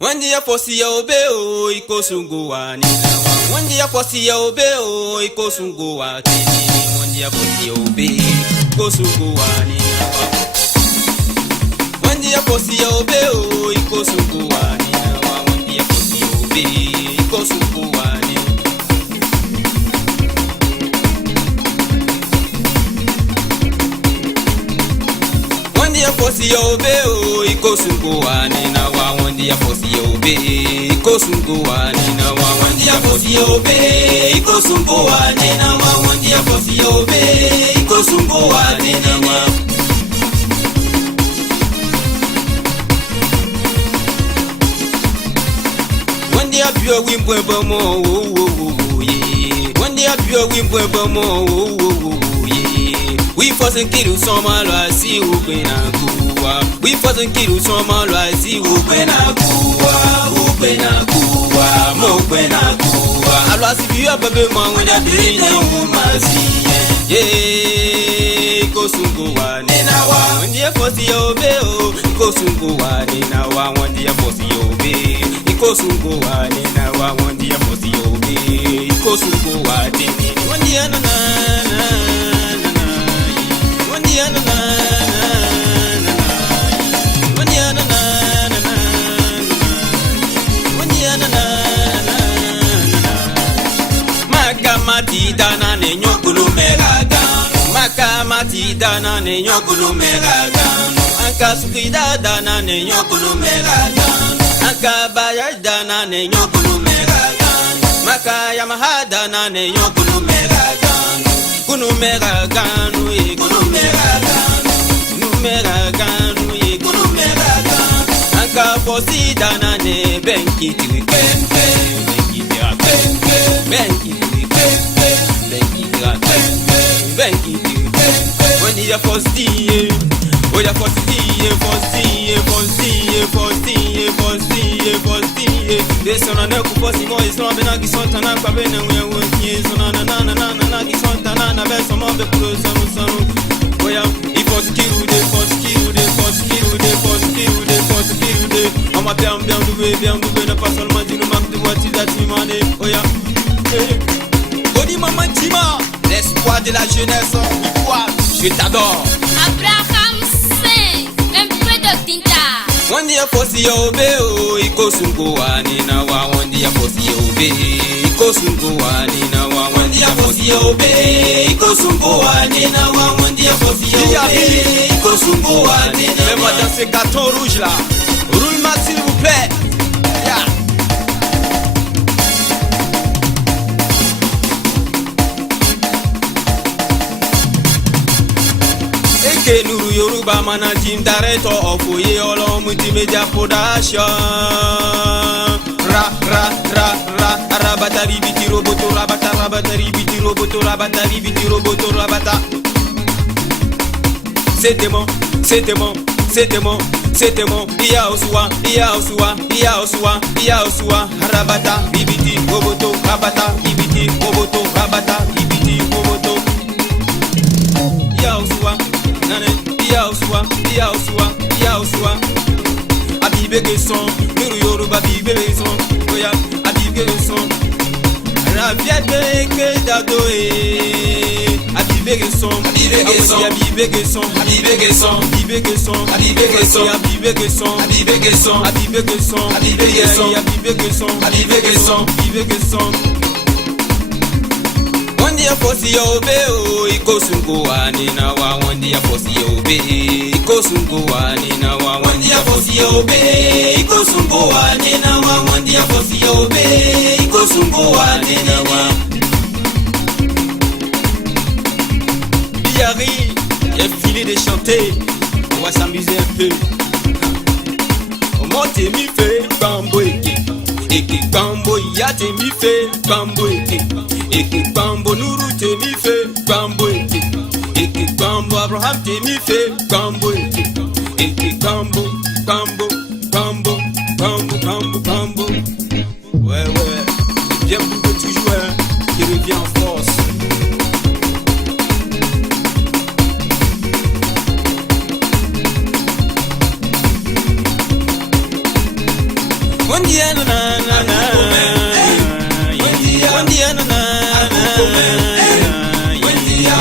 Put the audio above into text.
Wendy ya fosi ya obeo iko sungu wa nina. Wendy ya fosi ya obeo iko sungu wa tini. Wendy ya fosi ya obeo iko sungu wa nina. Wendy ya fosi ya obeo iko sungu wa nina. Wendy ya fosi ya obeo iko sungu wa nina. Wendy ya fosi ya obeo iko sungu wa nina. Wendy ya fosi ya obeo iko sungu wa nina. Wendy ya fosi ya obeo iko sungu wa nina. Wendy ya fosi ya obeo iko sungu wa nina. Wendy ya biyo wimbo bomo ye. Wendy ya biyo wimbo bomo ye. We faisons kiru soma lwa si upena kuwa. We faisons kiru soma lwa si upena kuwa mo upena kuwa. Alwa si biyo bebe mwa wenda dine umasi ye ko sungu wa nina wa. Wendy ya fosi ya obeo iko sungu wa nina wa. Wendy ya fosi ya obeo iko sungu wa nina wa. Wendy ya fosi ya obeo iko sungu wa tini. Wendy ya na na Makamati dana ne nyokulu megagano. Makamati dana ne nyokulu megagano. Akasukida dana ne nyokulu megagano. Akabaya dana ne nyokulu megagano. Makayamaha dana ne nyokulu megagano. Kunu megagano e kunu megagano. Numeragano e kunu megagano. Akafosi dana ne benki tiwikembe. Wendy ya fosi ye, oh ya fosi ye. Desona ne kufosi mo isona bena kisonta na kwa bene wewe sona na kisonta na beso mo be kulo sonu. Oya fosi kirude. On m'a bien doué, ne pas seulement dire ma de voiture d'atimane. Oya. Boni maman Tima, l'espoir de la jeunesse, quoi, je t'adore. Abraham Singh, un peu de tinta. Wendy ya fosi ya obeo iko sungu wa nina wa. Wendy ya fosi ya obeo iko sungu wa nina wa. Wendy ya fosi ya obeo iko sungu wa nina wa. Wendy ya fosi ya obeo iko sungu wa nina. Fais-moi danser carton rouge là. Roule-moi s'il vous plaît. Yeah. Eke nuru Yoruba managing director of Oye Olo Multimedia Production. Rabatari biti roboto rabata rabatari biti roboto rabatari biti roboto rabata. C'était mon iya osua rabata bibiti roboto rabata bibiti roboto rabata bibiti roboto iya osua nane iya osua abibege son nuru Yoruba bibege son oya abibege son raviade ke dado abibege son Wendy ya fosi ya obeo iko sungu wa nina wa. Wendy ya fosi ya obeo iko sungu wa nina wa. Wendy ya fosi ya obeo iko sungu wa nina wa. Wendy ya fosi ya obeo iko sungu wa nina wa. Biari, j'ai fini de chanter, on va s'amuser un peu. Comment t'es mi fait bambo eke bambo ya t'es mi fait bambo eke bambo nuru t'es mi fait bambo eke bambo Abraham t'es mi fait bambo eke bambo. Ouais, bien beaucoup toujours hein, qui revient en force. wendia